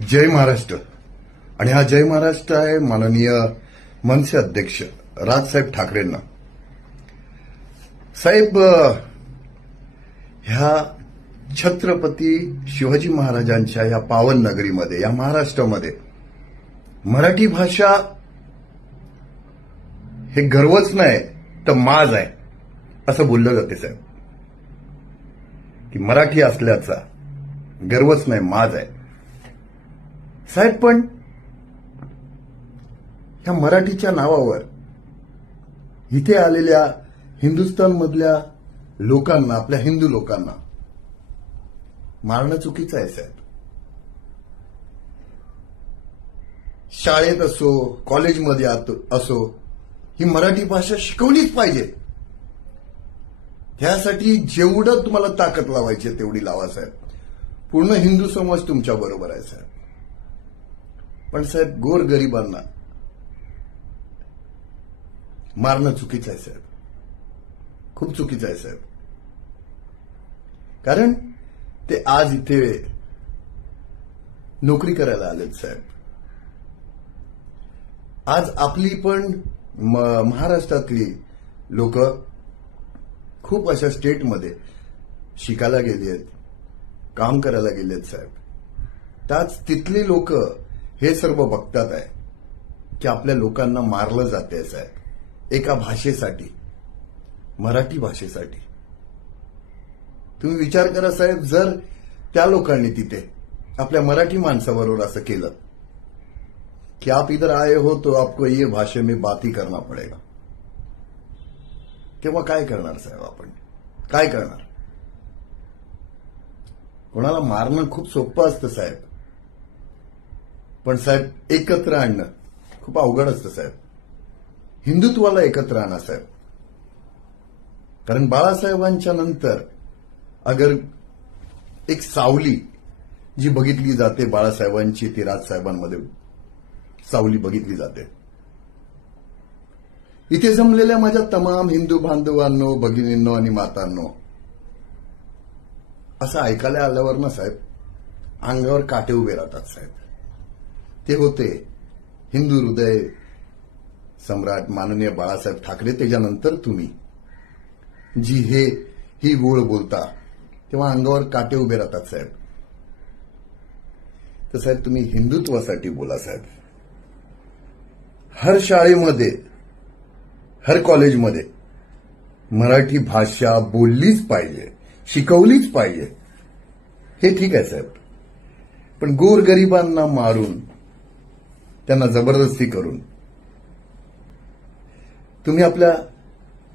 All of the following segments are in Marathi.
जय महाराष्ट्र। आणि हा जय महाराष्ट्र आहे माननीय मनसे अध्यक्ष राजसाहेब ठाकरेंना। साहेब, ह्या छत्रपती शिवाजी महाराजांच्या या पावन नगरीमध्ये, या महाराष्ट्रामध्ये मराठी भाषा हे गर्वच नाही तर माज आहे असं बोललं जाते साहेब, की मराठी असल्याचा गर्वच नाही माज आहे साहेब। पण ह्या मराठीच्या नावावर इथे आलेल्या हिंदुस्थानमधल्या लोकांना, आपल्या हिंदू लोकांना मारणं चुकीचं आहे साहेब। शाळेत असो, कॉलेजमध्ये असो, ही मराठी भाषा शिकवलीच पाहिजे। त्यासाठी जेवढं तुम्हाला ताकद लावायची तेवढी लावा साहेब। पूर्ण हिंदू समाज तुमच्या बरोबर आहे साहेब। पण साहेब, गोरगरिबांना मारणं चुकीचं आहे साहेब, खूप चुकीचं आहे साहेब। कारण ते आज इथे नोकरी करायला आलेत साहेब। आज आपली पण महाराष्ट्रातली लोक खूप अशा स्टेटमध्ये शिकायला गेली आहेत, काम करायला गेलेत साहेब। त्याच तिथली लोक हे सर्व बघतात आहे की आपल्या लोकांना मारलं जाते साहेब एका भाषेसाठी, मराठी भाषेसाठी। तुम्ही विचार करा साहेब, जर त्या लोकांनी तिथे आपल्या मराठी माणसाबरोबर असं केलं कि आप इधर आए हो तो आपको ये भाषा में बात ही करना पड़ेगा, तेव्हा काय करणार साहेब? आपण काय करणार? कोणाला मारणं खूप सोपं असतं साहेब, पण साहेब एकत्र आणणं खूप अवघड असतं साहेब। हिंदुत्वाला एकत्र आणा साहेब। कारण बाळासाहेबांच्या नंतर अगर एक सावली जी बघितली जाते बाळासाहेबांची, ती राजसाहेबांमध्ये सावली बघितली जाते। इथे जमलेल्या माझ्या तमाम हिंदू बांधवांनो, भगिनींनो आणि मातांनो, असं ऐकायला आल्यावर ना साहेब अंगावर काटे उभे राहतात साहेब। ते होते हिंदू हृदय सम्राट माननीय बाळासाहेब ठाकरे, त्याच्यानंतर तुम्ही जी ही गोळ बोलता तेव्हा अंगावर काटे उभे राहतात साहेब। तर साहेब, तुम्ही हिंदुत्वासाठी बोला साहेब। हर शाळेमध्ये, हर कॉलेजमध्ये मराठी भाषा बोललीच पाहिजे, शिकवलीच पाहिजे, हे ठीक आहे साहेब। पण गोरगरिबांना मारून, त्यांना जबरदस्ती करून तुम्ही आपल्या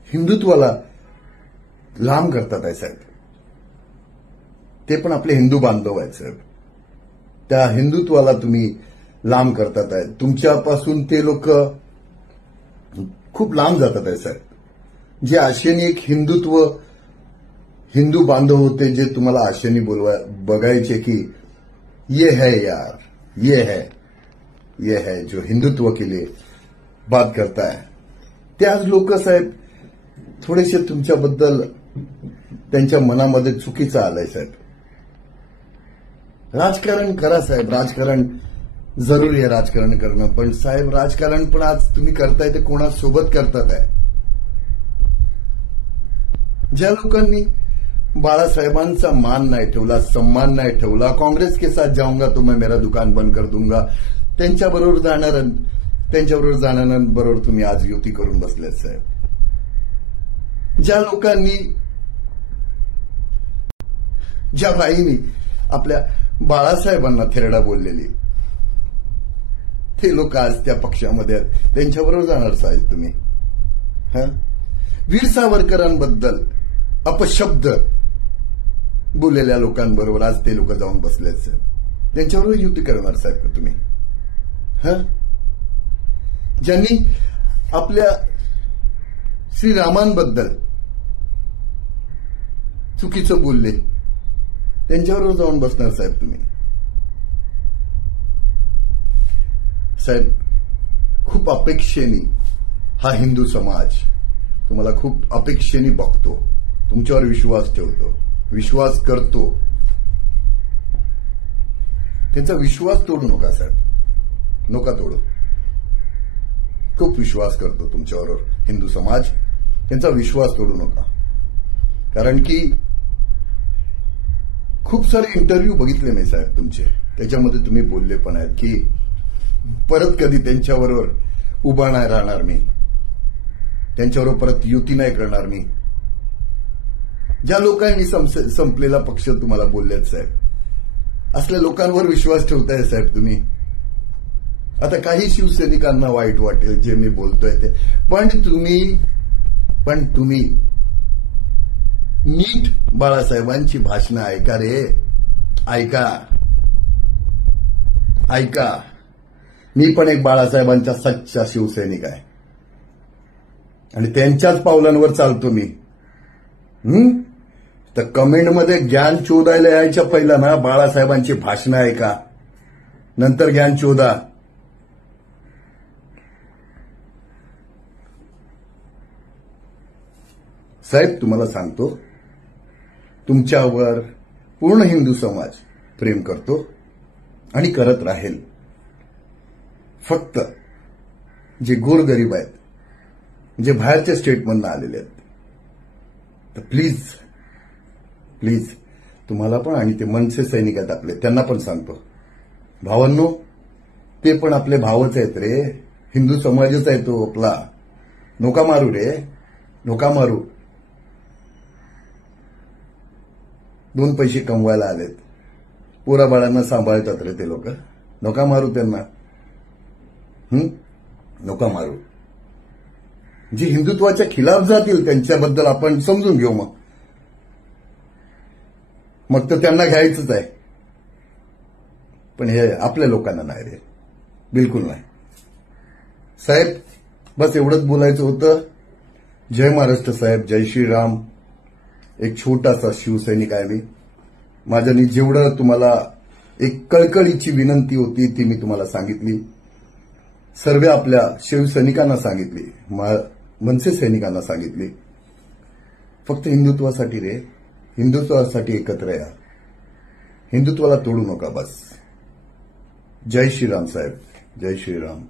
हिंदुत्वाला लांब करतात आहे साहेब। ते पण आपले हिंदू बांधव आहेत साहेब, त्या हिंदुत्वाला तुम्ही लांब करतात आहे। तुमच्यापासून ते लोक खूप लांब जातात आहे साहेब। जे आशेने एक हिंदू बांधव होते, जे तुम्हाला आशेने बघायचे की ये है यार, ये है जो हिंदुत्व के लिए बात करता है, ते आज लोक साहेब थोडेसे तुमच्याबद्दल त्यांच्या मनामध्ये चुकीचं आलंय साहेब। राजकारण करा साहेब, राजकारण जरुरी आहे राजकारण करणं, पण साहेब राजकारण पण आज तुम्ही करताय ते कोणासोबत करतात आहे? ज्या लोकांनी बाळासाहेबांचा मान नाही ठेवला, सम्मान नाही ठेवला, काँग्रेस के साथ जाऊंगा तो मैं मेरा दुकान बंद कर दूंगा, त्यांच्याबरोबर जाणाऱ्यांबरोबर तुम्ही आज युती करून बसलेत साहेब। ज्या लोकांनी, ज्या बाईंनी आपल्या बाळासाहेबांना थेरडा बोललेली, ते लोक आज त्या पक्षामध्ये आहेत, त्यांच्याबरोबर जाणार साहेब तुम्ही? वीर सावरकरांबद्दल अपशब्द बोललेल्या लोकांबरोबर आज ते लोक जाऊन बसलेत साहेब, त्यांच्याबरोबर युती करणार साहेब का तुम्ही? ज्यांनी आपल्या श्रीरामांबद्दल चुकीचं बोलले, त्यांच्याबरोबर जाऊन बसणार साहेब तुम्ही? साहेब, खूप अपेक्षेने हा हिंदू समाज तुम्हाला खूप अपेक्षेने बघतो, तुमच्यावर विश्वास ठेवतो, विश्वास करतो। त्यांचा विश्वास तोडू नका साहेब, नका तोडू. खूप विश्वास करतो तुमच्याबरोबर हिंदू समाज, त्यांचा विश्वास तोडू नका. कारण की खूप सारे इंटरव्ह्यू बघितले मी साहेब तुमचे, त्याच्यामध्ये तुम्ही बोलले पण आहेत की परत कधी त्यांच्याबरोबर उभा नाही राहणार मी, त्यांच्याबरोबर परत युती नाही करणार मी. ज्या लोकांनी संपलेला पक्ष तुम्हाला बोललेत साहेब, असल्या लोकांवर विश्वास ठेवताय साहेब तुम्ही. आता काही शिवसैनिकांना वाईट वाटेल जे मी बोलतोय ते, पण तुम्ही नीट बाळासाहेबांची भाषणं ऐका रे, ऐका. मी पण एक बाळासाहेबांचा सच्चा शिवसैनिक आहे आणि त्यांच्याच पावलांवर चालतो मी. तर कमेंटमध्ये ज्ञान चोदायला यायच्या पहिला ना बाळासाहेबांची भाषणं ऐका, नंतर ज्ञान चोदा. साहेब तुम्हाला सांगतो, तुमच्यावर पूर्ण हिंदू समाज प्रेम करतो आणि करत राहील. फक्त जे गोरगरीब आहेत, जे बाहेरच्या स्टेटमधून आलेले आहेत, तर प्लीज तुम्हाला पण, आणि ते मनसे सैनिक आहेत आपले, त्यांना पण सांगतो, भावांनो, ते पण आपले भावच आहेत रे, हिंदू समाजच आहे तो आपला. नोका मारू रे, नोका मारू. 2 पैसे कमवायला आलेत, पोराबाळांना सांभाळतात रे ते लोक. नोका मारू त्यांना, नोका मारू. जे हिंदुत्वाच्या खिलाफ जातील त्यांच्याबद्दल आपण समजून घेऊ, मग तर त्यांना घ्यायचंच आहे. पण हे आपल्या लोकांना नाही रे, बिलकुल नाही. साहेब बस एवढंच बोलायचं होतं. जय महाराष्ट्र साहेब, जय श्रीराम. एक छोटासा शिवसैनिक आहे मी. माझ्यानी जेवढं तुम्हाला एक कळकळीची विनंती होती ती मी तुम्हाला सांगितली. सर्व आपल्या शिवसैनिकांना सांगितली, मनसे सैनिकांना सांगितली. फक्त हिंदुत्वासाठी रे, हिंदुत्वासाठी एकत्र या, हिंदुत्वाला तोडू नका बस. जय श्रीराम साहेब, जय श्रीराम.